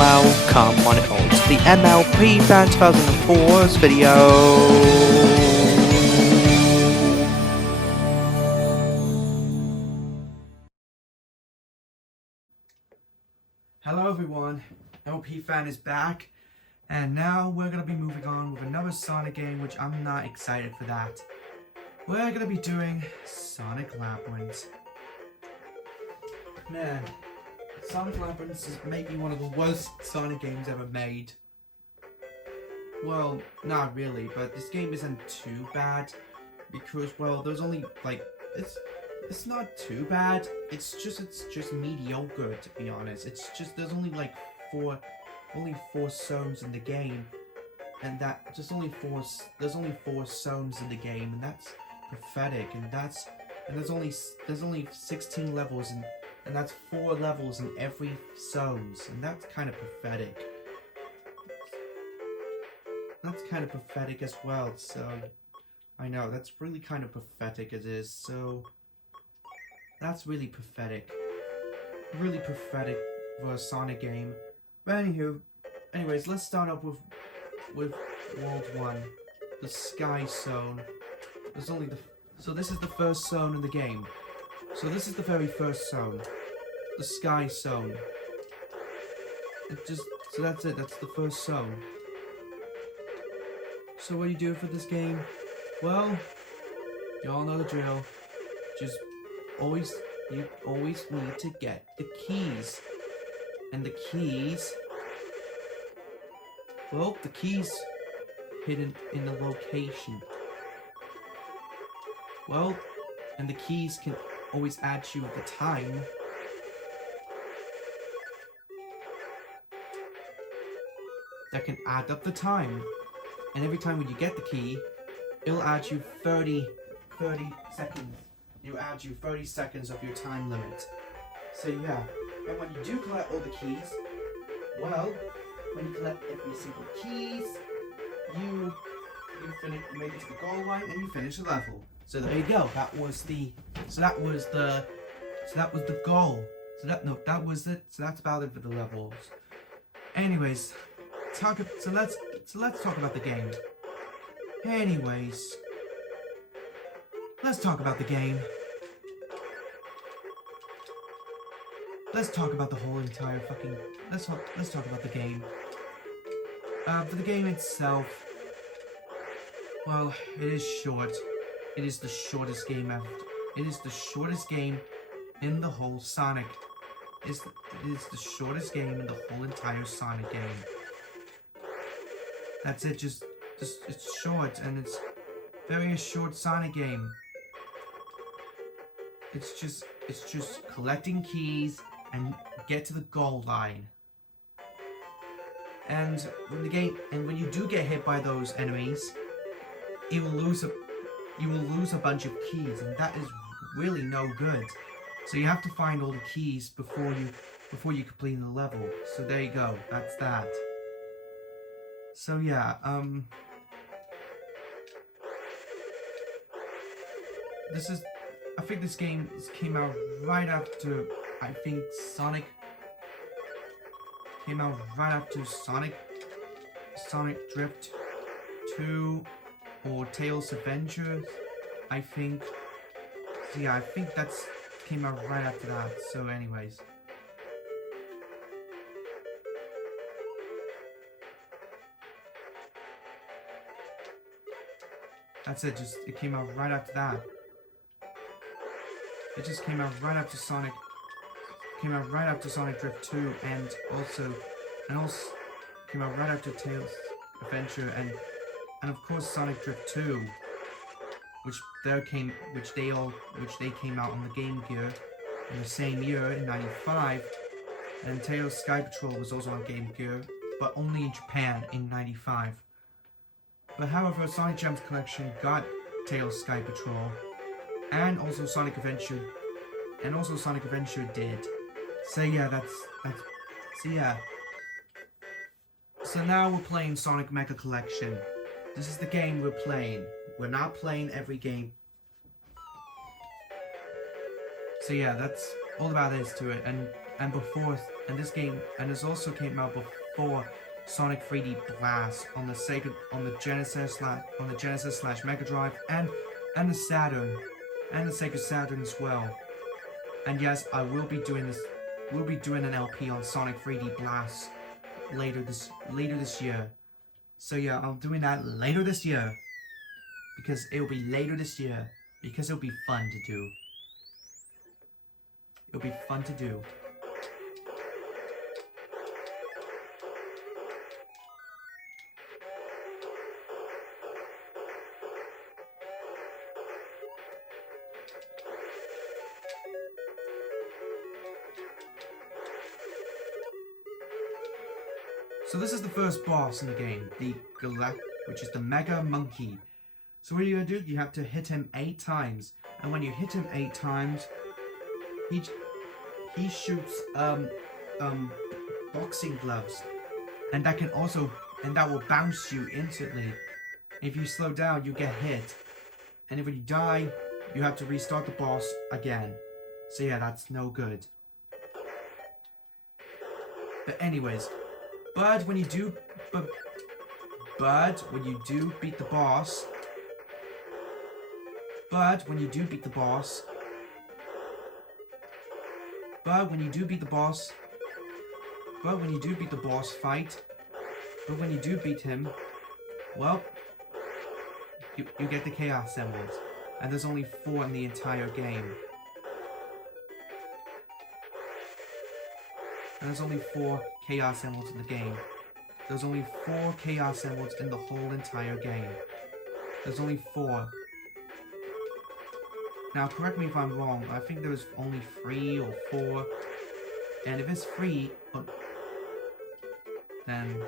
welcome on it all to the MLP Fan 2004's video. Hello everyone, MLP Fan is back, and now we're going to be moving on with another Sonic game, which I'm not excited for that. We're going to be doing Sonic Labyrinth. Man, Sonic Labyrinth is maybe one of the worst Sonic games ever made. Well, not really, but this game isn't too bad, because, well, there's only, like, it's not too bad. It's just mediocre, to be honest. It's just there's only like four zones in the game, and that there's only four zones in the game, and that's pathetic. And there's only 16 levels, and that's 4 levels in every zones, and that's kind of pathetic. That's kind of pathetic as well. So I know that's really kind of pathetic as is. So. That's really pathetic. Really pathetic for a Sonic game. But anyways, let's start up with World 1. The Sky Zone. So this is the first zone in the game. So this is the very first zone. The Sky Zone. So that's it, that's the first zone. So what do you do for this game? Well, you all know the drill. You always need to get the keys. And the keys, well, the keys hidden in the location. Well, and the keys can always add you the time. That can add up the time. And every time when you get the key, it'll add you 30 seconds. It'll add you 30 seconds of your time limit. So yeah, and when you do collect all the keys, well, when you collect every single keys, you make it to the goal line and you finish the level. So there you go. That was the goal. That was it. So that's about it for the levels. Anyways, let's talk about the game. Anyways. Let's talk about the game. Let's talk about the whole entire fucking... Let's talk about the game. For the game itself... Well, it is short. It is the shortest game ever. It is the shortest game in the whole Sonic. It is the shortest game in the whole entire Sonic game. That's it, just it's short, and it's very short Sonic game. It's just collecting keys and get to the goal line. And when you do get hit by those enemies, you will lose a bunch of keys, and that is really no good. So you have to find all the keys before you complete the level. So there you go. That's that. So yeah, I think this game came out right after, Sonic Drift 2 or Tails Adventure, I think. So yeah, I think that's came out right after that. So anyways. That's it, it came out right after that. It just came out right after Sonic Drift 2, and also came out right after Tails Adventure, and of course Sonic Drift 2, which they came out on the Game Gear in the same year in '95, and Tails Sky Patrol was also on Game Gear, but only in Japan in '95. But however, Sonic Gems Collection got Tails Sky Patrol. And also Sonic Adventure did. So yeah, So now we're playing Sonic Mecha Collection. This is the game we're playing. We're not playing every game. So yeah, that's all about this to it. And and this game, and this also came out before Sonic 3D Blast on the Genesis / Mega Drive and the Saturn and the Sega Saturn as well. And yes, I will be doing this. We'll be doing an LP on Sonic 3D Blast later this year. So yeah, I'm doing that later this year because it'll be fun to do. It'll be fun to do. So this is the first boss in the game, which is the Mega Monkey. So what are you gonna do? You have to hit him 8 times, and when you hit him 8 times, he shoots boxing gloves, and that will bounce you instantly. If you slow down, you get hit, and if you die, you have to restart the boss again. So yeah, that's no good. But anyways. But when you do beat the boss, well, you get the Chaos Emeralds, and there's only 4 in the entire game. And there's only 4 Chaos Emeralds in the game. There's only 4 Chaos Emeralds in the whole entire game. There's only 4. Now, correct me if I'm wrong. I think there's only 3 or 4. And if it's 3, then...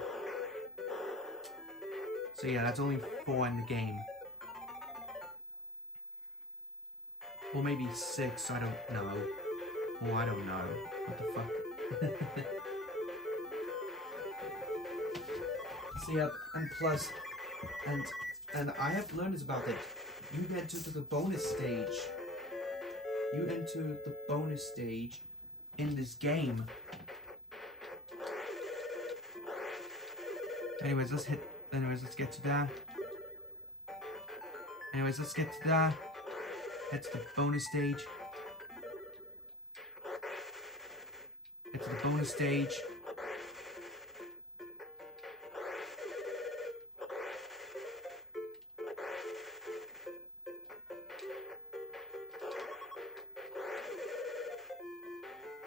So yeah, that's only 4 in the game. Or maybe 6, I don't know. Oh, I don't know. What the fuck? So yeah, and plus, and I have learned this about it. You get to the bonus stage. You enter the bonus stage in this game. Anyways, let's get to that. Anyways, let's get to that. That's the bonus stage. It's the bonus stage.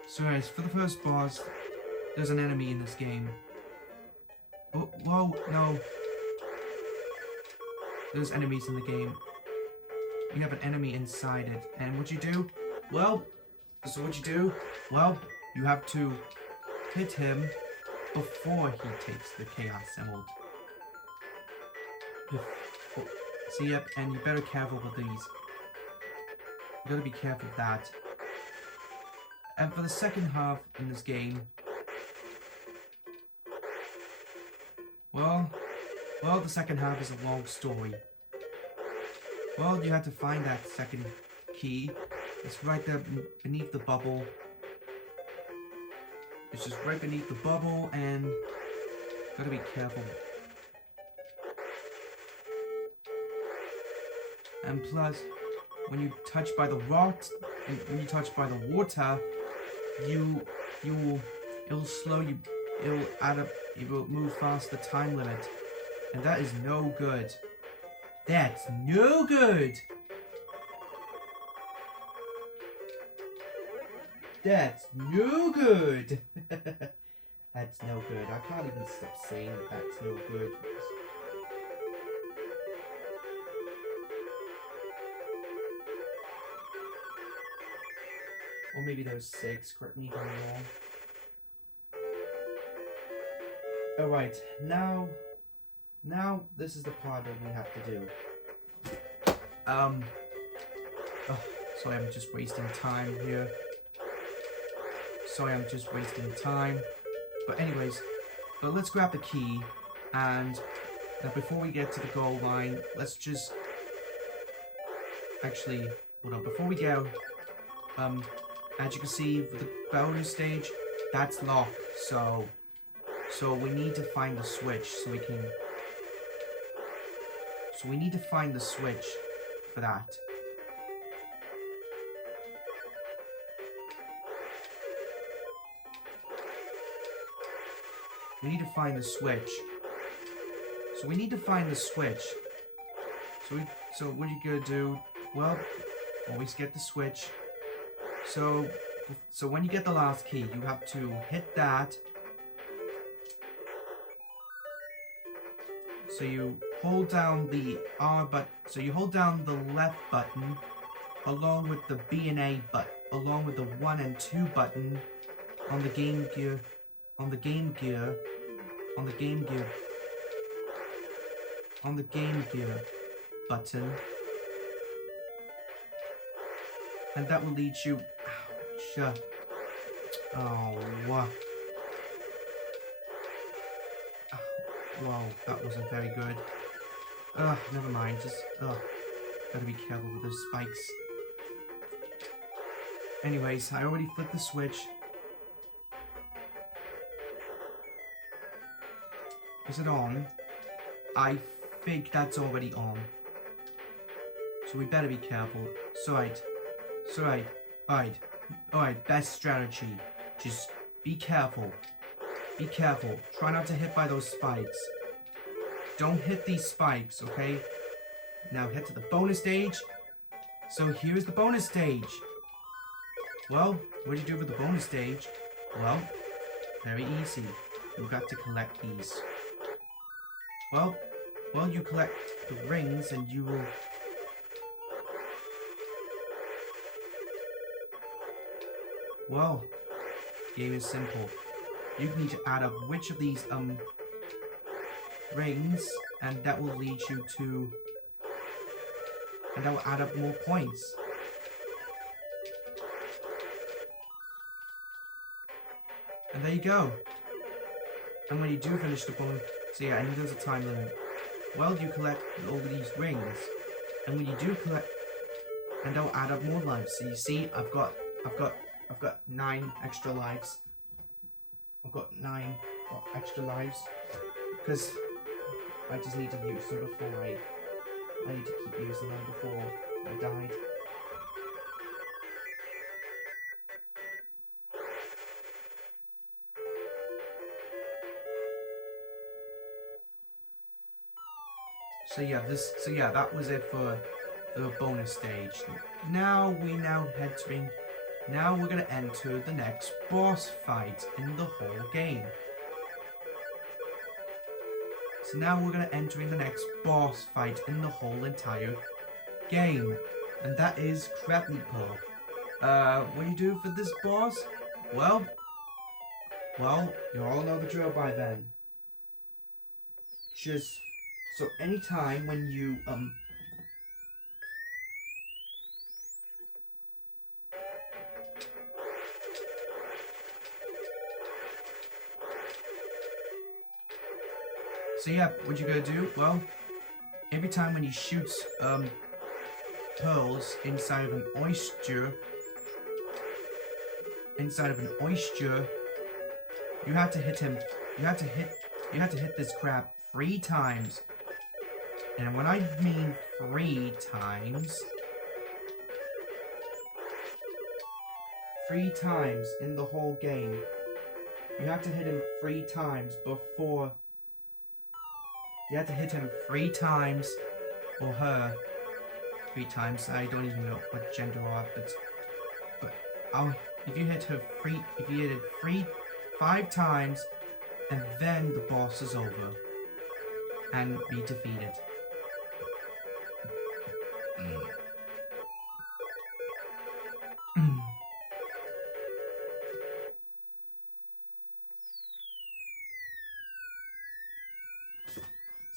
So guys, for the first boss, there's an enemy in this game. Oh, whoa, no. There's enemies in the game. You have an enemy inside it. And what you do? Well, you have to hit him before he takes the Chaos Emerald. See, yep, and you better be careful with these. You gotta be careful with that. And for the second half in this game, well, the second half is a long story. Well, you have to find that second key. It's right there beneath the bubble. It's just right beneath the bubble, and gotta be careful. And plus, when you touch by the rocks, and when you touch by the water, it'll slow you. It'll add up. It will move past the time limit, and that is no good. That's no good. That's no good. That's no good. I can't even stop saying that's no good. Or maybe there's 6, correct me if I'm wrong. Alright, now this is the part that we have to do. Sorry, I'm just wasting time here. But anyways, let's grab the key, and before we get to the goal line, let's just... Actually, hold on, before we go, As you can see, with the bonus stage, that's locked. So we need to find the switch so we can. So we need to find the switch for that. We need to find the switch. So we need to find the switch. So what are you gonna do? Well, always get the switch. So when you get the last key, you have to hit that. So you hold down the R button. So you hold down the left button along with the B and A button, along with the 1 and 2 button on the Game Gear, on the Game Gear button, and that will lead you. Ouch! Oh, wow. Whoa, that wasn't very good. Never mind. Just gotta be careful with those spikes. Anyways, I already flipped the switch. Is it on? I think that's already on. So we better be careful. Alright, best strategy. Just be careful. Be careful. Try not to hit by those spikes. Don't hit these spikes, okay? Now head to the bonus stage. So here's the bonus stage. Well, what do you do with the bonus stage? Well, very easy. You got to collect these. Well, you collect the rings and you will... Well, game is simple. You need to add up which of these rings, and that will lead you to... And that will add up more points. And there you go. And when you do finish the bonus... So yeah, and there's a time limit. Well, you collect all these rings, and when you do collect, and they'll add up more lives. So you see, I've got 9 extra lives. I've got 9 extra lives because I just need to use them before I need to keep using them before I died. So yeah, that was it for the bonus stage. Now we're gonna enter the next boss fight in the whole game. So now we're gonna enter in the next boss fight in the whole entire game, and that is Crappy Paw. What do you do for this boss? Well, you all know the drill by then. So anytime when you So yeah, what you gotta do? Well, every time when he shoots pearls inside of an oyster, you have to hit him. You have to hit this crab 3 times. And when I mean 3 times, 3 times in the whole game, you have to hit him 3 times before. You have to hit him 3 times, or her 3 times. I don't even know what gender are, but if you hit her 5 times, and then the boss is over and be defeated.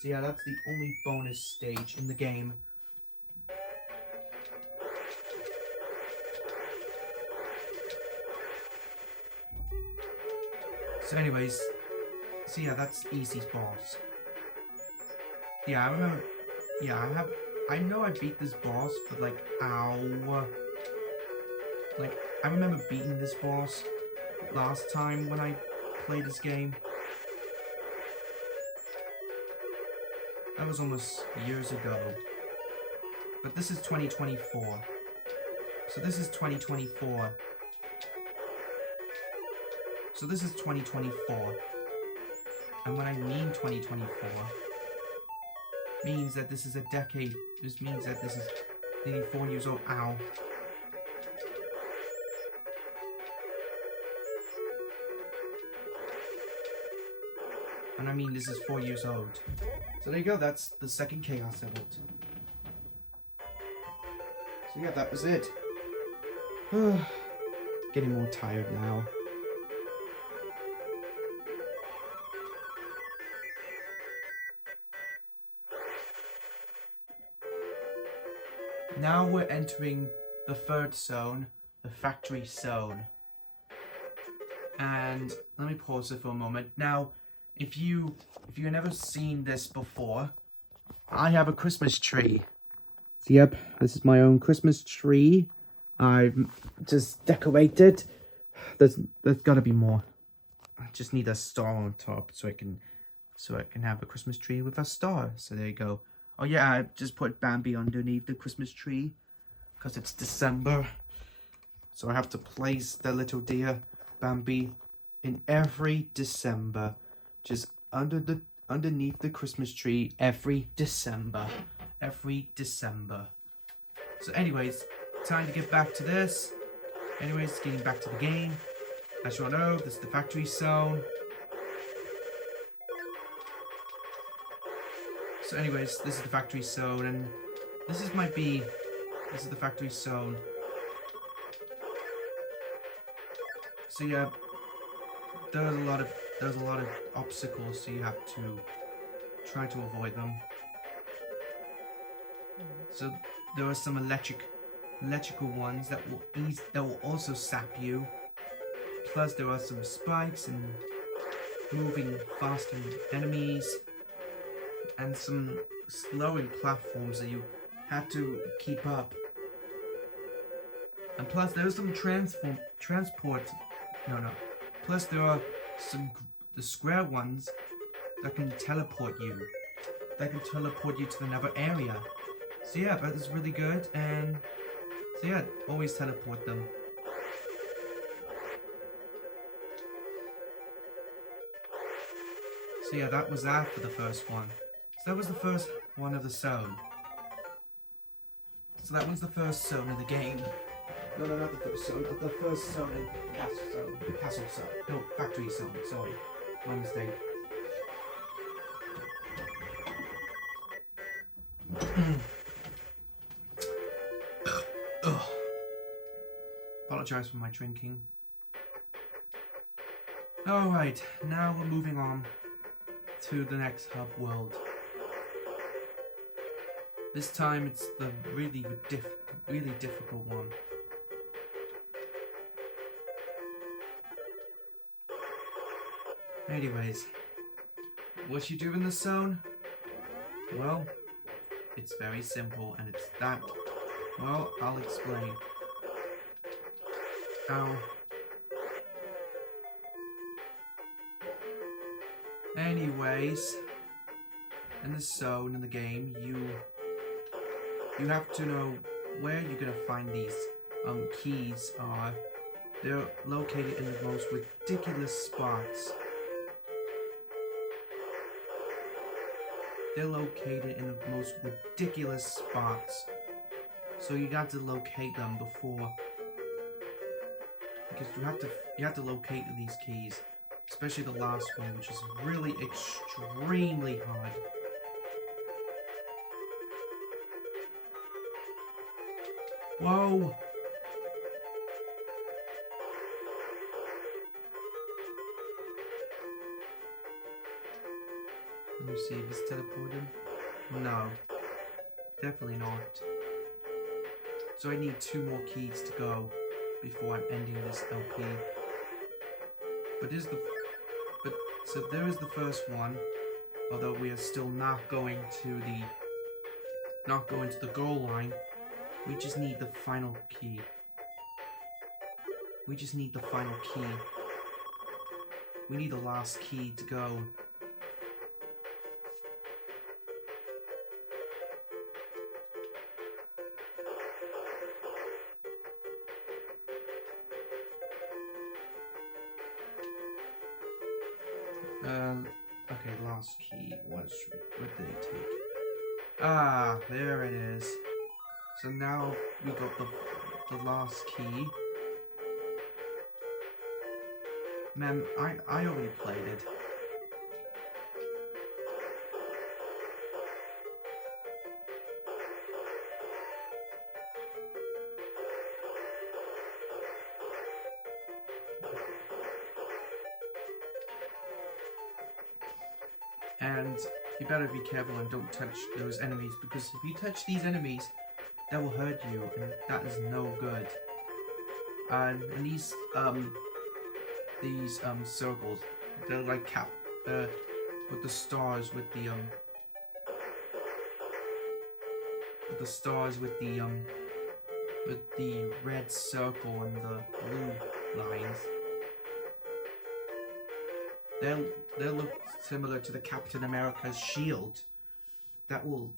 So yeah, that's the only bonus stage in the game. So anyways, so yeah, that's Easy's boss. Yeah, I remember, yeah, I know I beat this boss for like I remember beating this boss last time when I played this game. That was almost years ago. But this is 2024. So this is 2024. So this is 2024. And when I mean 2024, means that this is a decade. This means that this is nearly 4 years old. Ow. And I mean this is 4 years old. So there you go, that's the second Chaos Emerald. So yeah, that was it. Getting more tired now. Now we're entering the third zone, the factory zone. And let me pause it for a moment. Now, if you've never seen this before, I have a Christmas tree. So yep, this is my own Christmas tree. I've just decorated. There's gotta be more. I just need a star on top so I can have a Christmas tree with a star. So there you go. Oh yeah, I just put Bambi underneath the Christmas tree because it's December. So I have to place the little dear Bambi in every December. Just underneath the Christmas tree every December. Every December. So anyways, time to get back to this. Anyways, getting back to the game. As you all know, this is the factory zone. So anyways, this is the factory zone, and this is the factory zone. So yeah, there's a lot of obstacles, so you have to try to avoid them. So there are some electrical ones that will also sap you. Plus there are some spikes and moving faster enemies. And some slowing platforms that you have to keep up. And plus there's some Plus there are the square ones that can teleport you. That can teleport you to another area. So yeah, that is really good, and so yeah, always teleport them. So yeah, that was that for the first one. So that was the first one of the zone. So that was the first zone of the game. No, not the first zone. The first zone in the castle zone. The castle zone. No, factory zone. Sorry. My mistake. Apologize for my drinking. Alright, now we're moving on to the next hub world. This time it's the really difficult one. Anyways, what you do in this zone? Well, it's very simple, and it's that. Well, I'll explain. Anyways, in this zone in the game, you have to know where you're gonna find these keys are. They're located in the most ridiculous spots. They're located in the most ridiculous spots. So you got to locate them before, because you have to locate these keys, especially the last one, which is really extremely hard. Whoa! Let me see if it's teleported. No, definitely not. So I need 2 more keys to go before I'm ending this LP. So there is the first one, although we are still not going to the goal line. We just need the final key. We just need the final key. We need the last key to go. Okay, last key. What did they take? Ah, there it is. So now we got the last key. Man, I already played it. And you better be careful and don't touch those enemies, because if you touch these enemies, that will hurt you, and that is no good. And these circles, they're like with the stars with the red circle and the blue lines. They'll look similar to the Captain America's shield. That will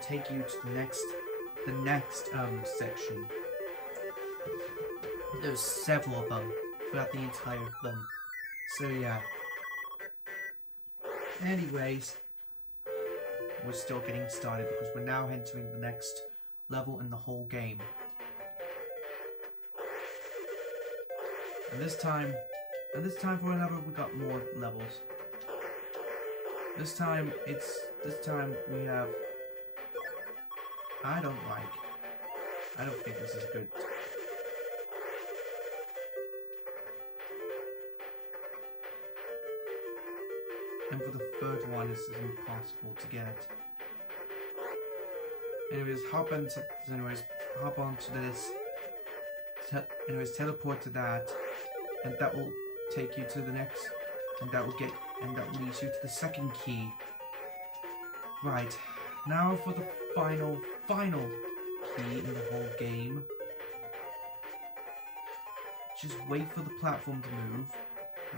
take you to the next section. There's several of them throughout the entire film. So yeah. Anyways, we're still getting started because we're now entering the next level in the whole game. And this time for another, we got more levels. This time we have. I don't think this is good. And for the third one, this is impossible to get. Anyways, hop onto this. Teleport to that, and that will take you to the next, and that will lead you to the second key. Right, now for the final key in the whole game. Just wait for the platform to move,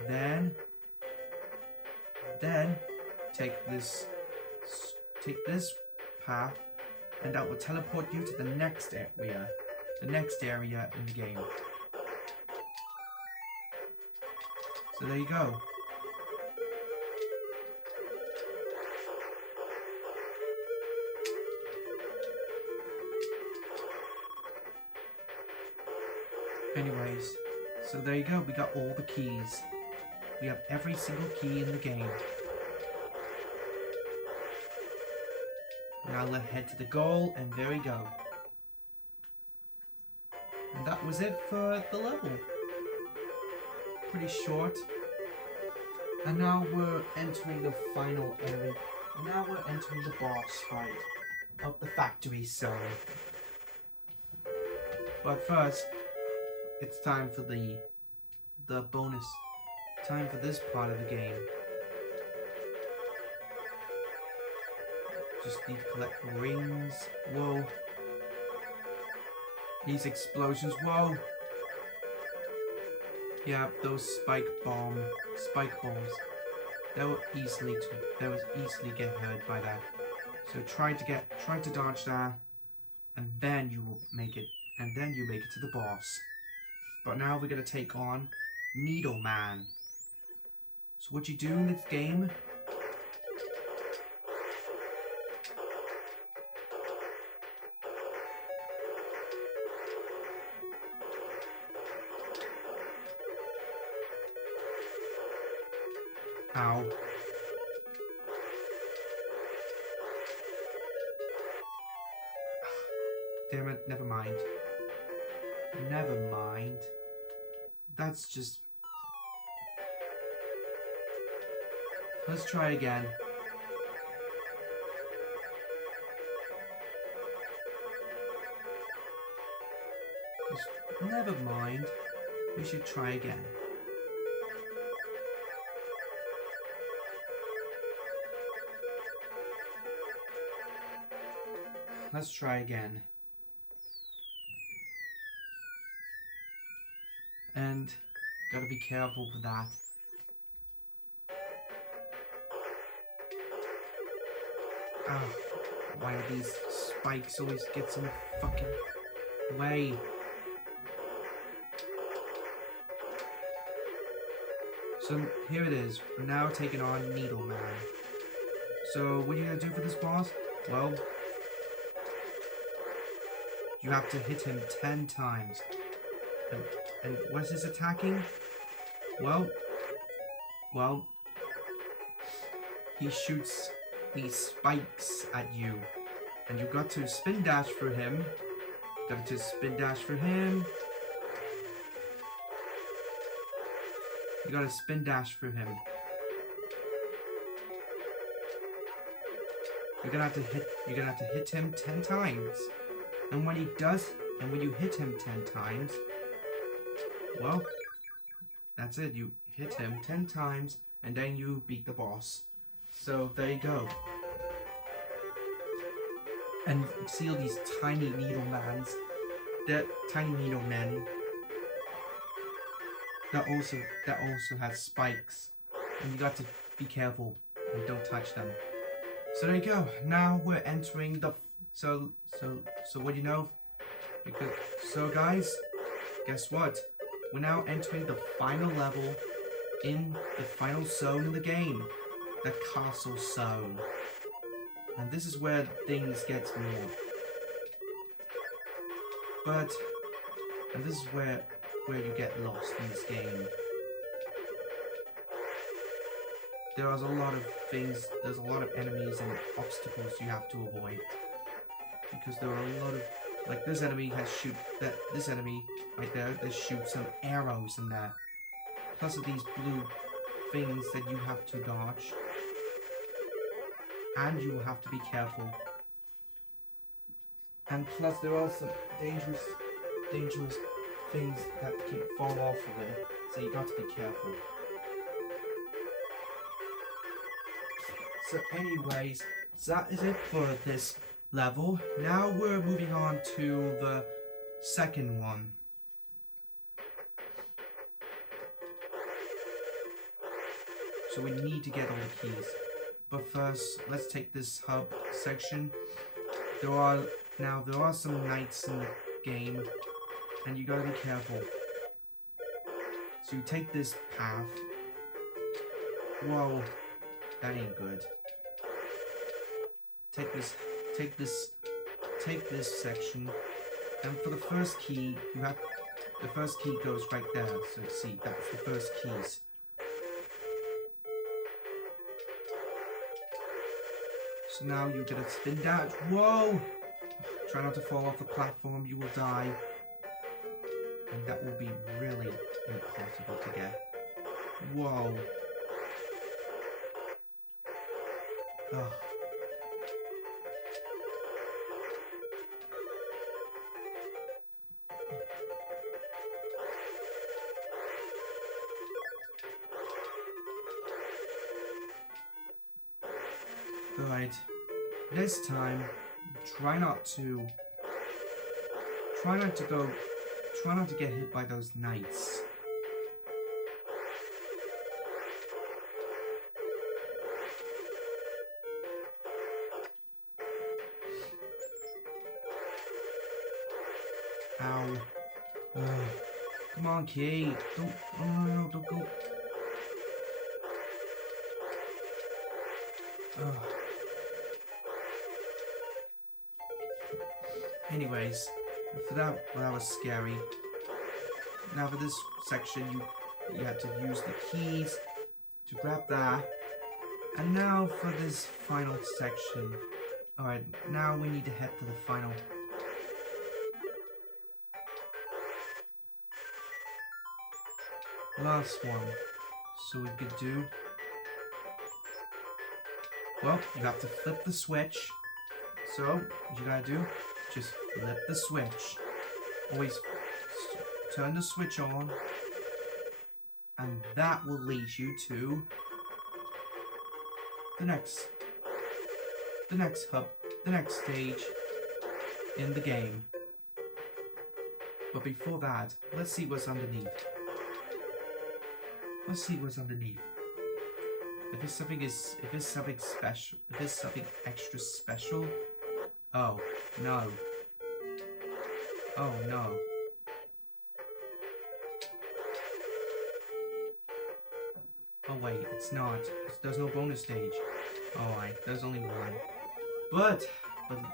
then take this path, and that will teleport you to the next area in the game. So there you go. Anyways, so there you go. We got all the keys. We have every single key in the game. Now let's head to the goal, and there we go. And that was it for the level. Pretty short. And now we're entering the final area. And now we're entering the boss fight of the factory zone. But first, it's time for the bonus. Time for this part of the game. Just need to collect rings. Whoa. These explosions. Whoa. Yeah, those spike bombs. They will easily get hurt by that. So try to dodge that, and then you will make it. And then you make it to the boss. But now we're gonna take on Needle Man. So what you do in this game? Ow. Damn it, never mind. Never mind. That's just... Let's try again. Never mind. We should try again. Let's try again. Gotta be careful with that. Ah, why are these spikes always gets in the fucking way? So here it is. We're now taking on Needle Man. So what are you gonna do for this boss? Well, you have to hit him 10 times. And what's his attacking? Well, he shoots these spikes at you. And you got to spin dash for him. Got to spin dash for him. You gotta spin dash for him. You're gonna have to hit him 10 times. And when he does, and when you hit him 10 times, well, that's it. You hit him 10 times, and then you beat the boss. So there you go. And see all these tiny needle mans, that tiny needle men. That also has spikes, and you got to be careful and don't touch them. So there you go. Now we're entering the so what do you know? So guys, guess what? We're now entering the final level in the final zone of the game, the castle zone, and this is where things get more. And this is where you get lost in this game. There's a lot of things, there's a lot of enemies and obstacles you have to avoid. Because there are a lot of, like this enemy this enemy right there, they shoot some arrows in there. Plus of these blue things that you have to dodge. And you will have to be careful. And plus there are some dangerous things that can fall off of it, so you got to be careful. So anyways, so that is it for this level. Now we're moving on to the second one. So we need to get all the keys. But first, let's take this hub section. There are some knights in the game, and you gotta be careful. So you take this path. Whoa, that ain't good. Take this section, and for the first key, the first key goes right there. So see, that's the first keys. So now you get a spin dash. Whoa! Try not to fall off the platform, you will die. And that will be really impossible to get. Whoa. Ugh. Alright, this time, try not to get hit by those knights. Ow. Come on, Kate. No, don't go. Anyways, for that, well, that was scary. Now for this section, you have to use the keys to grab that. And now for this final section. Alright, now we need to head to the final. Last one. So we could do. Well, you have to flip the switch. So, what you gotta do, just flip the switch. Always turn the switch on. And that will lead you to the next hub, the next stage in the game. But before that, let's see what's underneath. Let's see what's underneath. If it's something special, if it's something extra special. Oh no. Oh no. Oh wait, it's not. There's no bonus stage. Alright, there's only one. But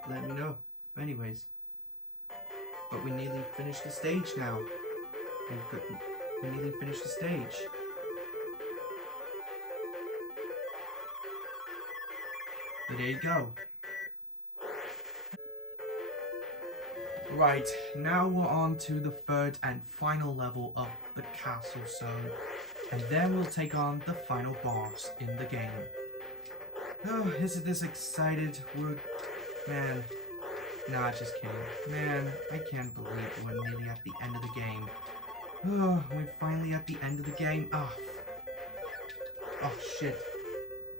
let me know. Anyways. But we nearly finished the stage now. And we nearly finished the stage. But there you go. Right, now we're on to the third and final level of the castle zone. And then we'll take on the final boss in the game. Oh, isn't this excited? Man. Nah, just kidding. Man, I can't believe we're nearly at the end of the game. Oh, we're finally at the end of the game. Oh, shit.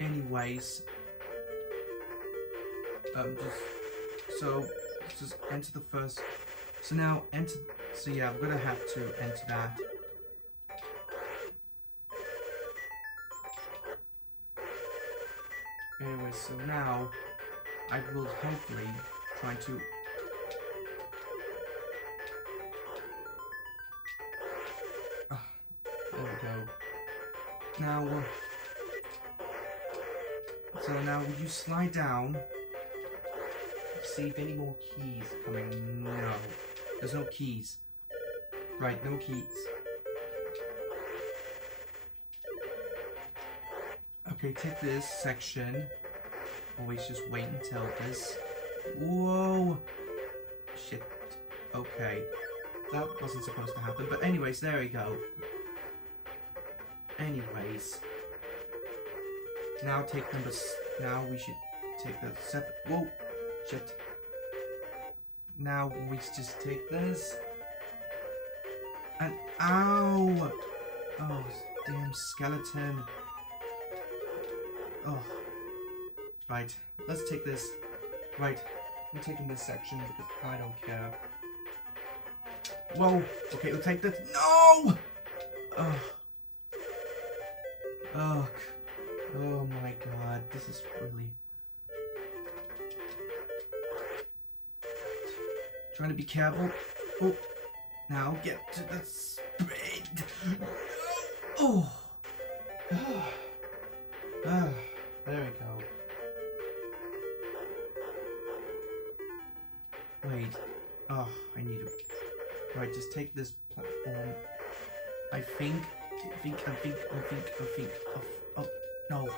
Anyways. Just enter the first. So now, enter. So yeah, I'm gonna have to enter that. Anyway, so now I will hopefully try to. There we go. Now, so now would you slide down? See if any more keys are coming. No, there's no keys. Right, no keys. Okay, take this section. Always just wait until this. Whoa! Shit. Okay. That wasn't supposed to happen. But anyways, there we go. Anyways. Now now we should take the 7. Whoa! Shit. Now we just take this. And ow! Oh, damn skeleton. Oh. Right, let's take this. Right, I'm taking this section because I don't care. Whoa! Okay, we'll take this. No! Ugh. Ugh. Oh my god, this is really... Trying to be careful. Oh. Now get to the speed. Oh. There we go. Wait. Oh, I need to... Right, just take this platform. I think. Oh, no.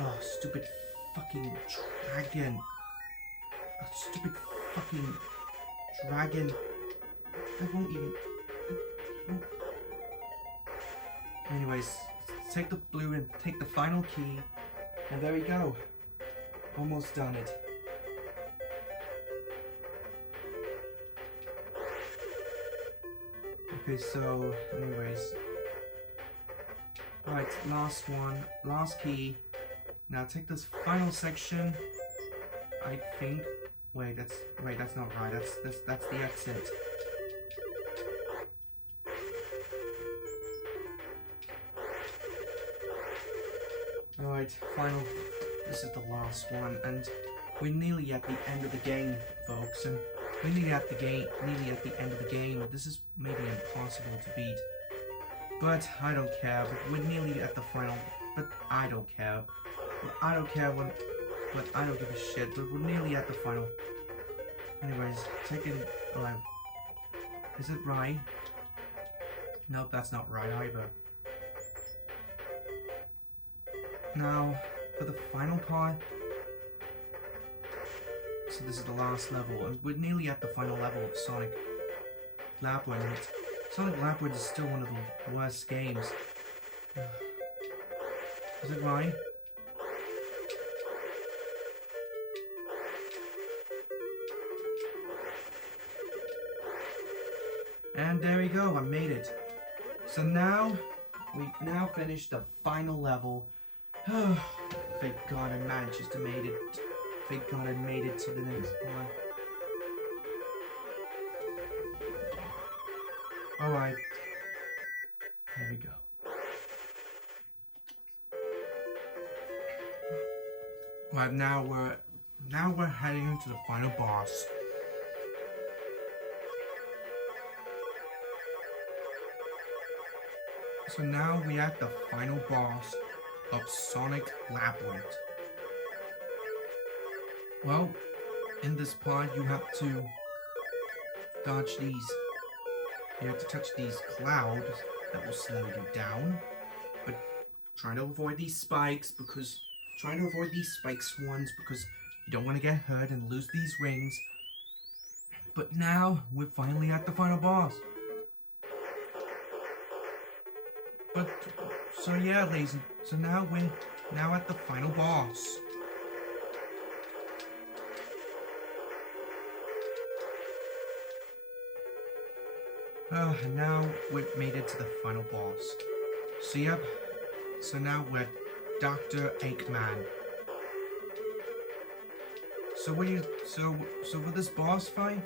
Oh, stupid fucking dragon. A stupid fucking dragon. I won't even... Anyways, take the blue and take the final key. And there we go. Almost done it. Okay, so anyways. Right, last one. Last key. Now take this final section. I think. Wait, that's not right. That's the exit. Alright, final. This is the last one, and we're nearly at the end of the game, folks. And we're nearly at the end of the game. This is maybe impossible to beat, but I don't care. But we're nearly at the final. But I don't care. I don't care when. But I don't give a shit, but we're nearly at the final. Anyways, taking... is it right? Nope, that's not right either. Now, for the final part... So this is the last level, and we're nearly at the final level of Sonic Labyrinth. Sonic Labyrinth is still one of the worst games. Is it right? And there we go, I made it. So now, we've now finished the final level. Thank God I managed to made it. Thank God I made it to the next one. Alright. There we go. Well, now we're heading into the final boss. So now we have the final boss of Sonic Labyrinth. Well, in this part you have to dodge these. You have to touch these clouds that will slow you down, but trying to avoid these spikes because ones because you don't want to get hurt and lose these rings. But now we're finally at the final boss. But so yeah, ladies. So now we're at the final boss. And now we've made it to the final boss. So yep. So now we're Dr. Eggman. So so for this boss fight,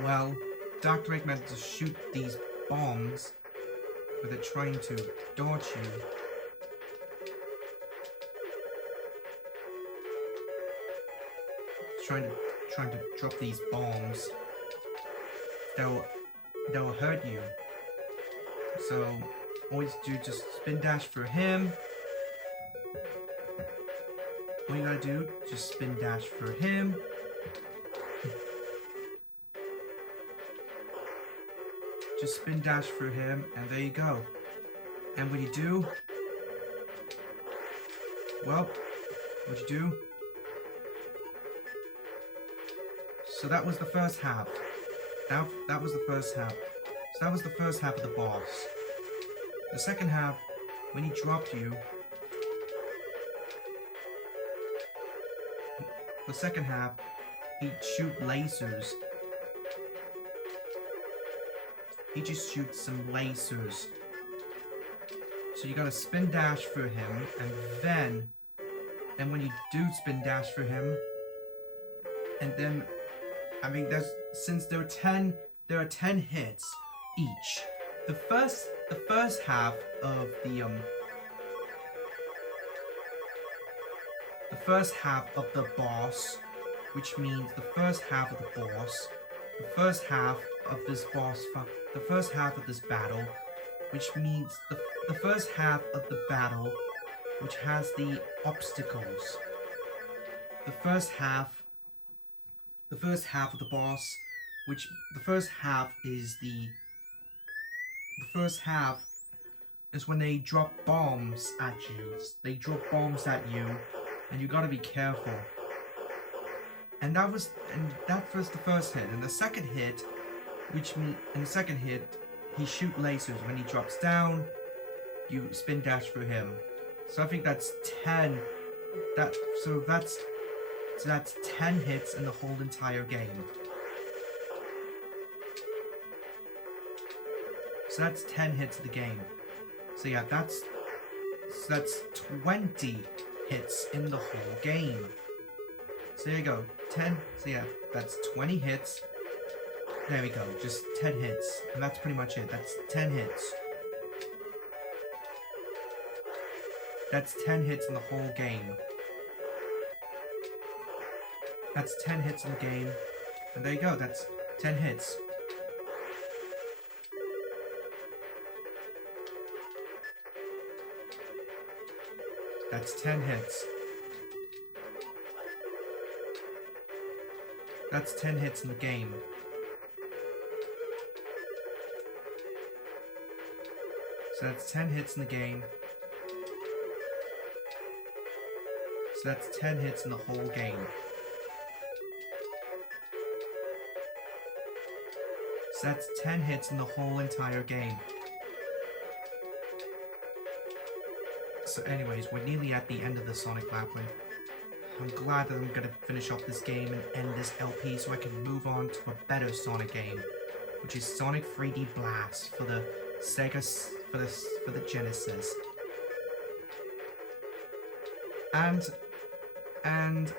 well, Dr. Eggman to shoot these bombs, but they're trying to dodge you. Trying to drop these bombs. They'll hurt you. So always do just spin dash for him. All you gotta do, just spin dash for him. Just spin dash for him, and there you go. And what you do, well, what you do, so that was the first half. That was the first half. So that was the first half of the boss. The second half, when he dropped you, the second half, he'd shoot lasers. He just shoots some lasers. So you gotta spin dash for him, and then when you do spin dash for him, and then I mean there are 10 hits each. The first half of the first half of the boss, which means the first half of the boss, the first half of this boss the first half of this battle, which means the first half of the battle, which has the obstacles. The first half of the boss, which the first half is when they drop bombs at you. They drop bombs at you, and you gotta be careful. And that was the first hit. And the second hit, he shoot lasers. When he drops down, you spin dash for him. So I think that's 10. That's 10 hits in the whole entire game. So that's 10 hits of the game. So yeah, that's 20 hits in the whole game. So there you go, 10. So yeah, that's 20 hits. There we go, just 10 hits, and that's pretty much it. That's 10 hits. That's 10 hits in the whole game. That's 10 hits in the game. And there you go, that's 10 hits. That's 10 hits. That's 10 hits in the game. So that's 10 hits in the game. So that's 10 hits in the whole game. So that's 10 hits in the whole entire game. So anyways, we're nearly at the end of the Sonic Labyrinth. I'm glad that I'm gonna finish off this game and end this LP so I can move on to a better Sonic game, which is Sonic 3D Blast for the Sega, for the Genesis. And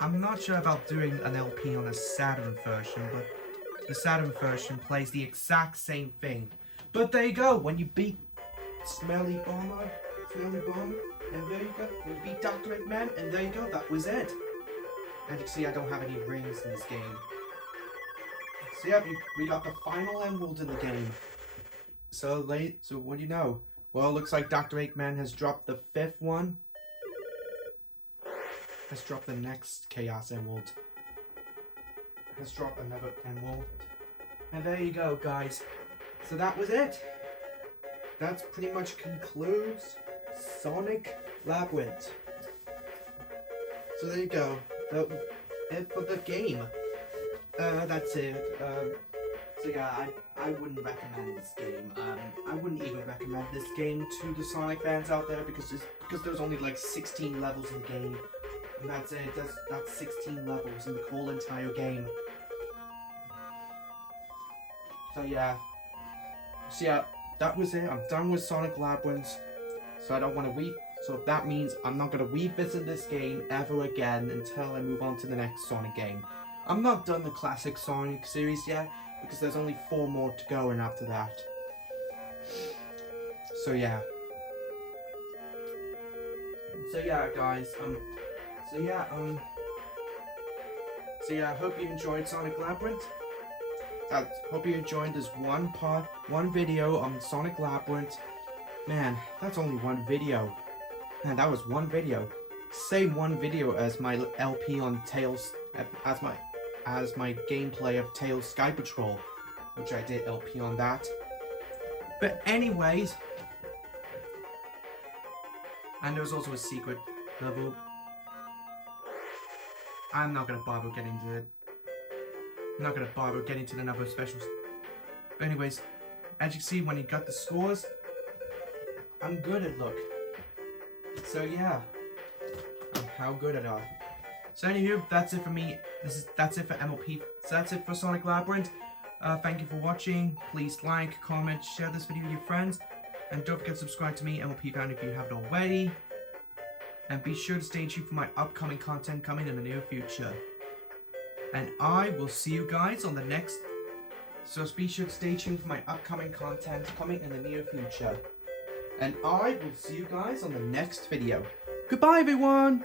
I'm not sure about doing an LP on a Saturn version, but the Saturn version plays the exact same thing. But there you go. When you beat Smelly Bomb, and there you go. You beat Dr. Eggman, and there you go. That was it. And you can see I don't have any rings in this game. So yeah, we got the final emerald in the game. So what do you know? Well, it looks like Dr. Eggman has dropped the 5th one. Has dropped the next Chaos Emerald. Has dropped another emerald. And there you go, guys. So that was it. That's pretty much concludes Sonic Labyrinth. So there you go. It for the game. That's it. So yeah, I wouldn't recommend this game. I wouldn't even recommend this game to the Sonic fans out there because there's only like 16 levels in the game. And that's it. That's 16 levels in the whole entire game. So yeah, that was it. I'm done with Sonic Labyrinth. So I don't want to So that means I'm not going to revisit this game ever again until I move on to the next Sonic game. I'm not done the classic Sonic series yet because there's only 4 more to go, and after that. So yeah. So yeah, guys. So yeah, I hope you enjoyed Sonic Labyrinth. I hope you enjoyed this one video on Sonic Labyrinth. Man, that's only one video. Man, that was one video. Same one video as my LP on Tails, as my gameplay of Tails Sky Patrol, which I did LP on that. But anyways, and there was also a secret level. I'm not gonna bother getting to it. I'm not gonna bother getting to the other specials. But anyways, as you can see, when you got the scores, I'm good at look. So yeah, how good at I. So anywho, that's it for me. That's it for MLP. So that's it for Sonic Labyrinth. Thank you for watching. Please like, comment, share this video with your friends, and don't forget to subscribe to me, MLP fan, if you haven't already. And be sure to stay tuned for my upcoming content coming in the near future. And I will see you guys on the next. So be sure to stay tuned for my upcoming content coming in the near future. And I will see you guys on the next video. Goodbye, everyone!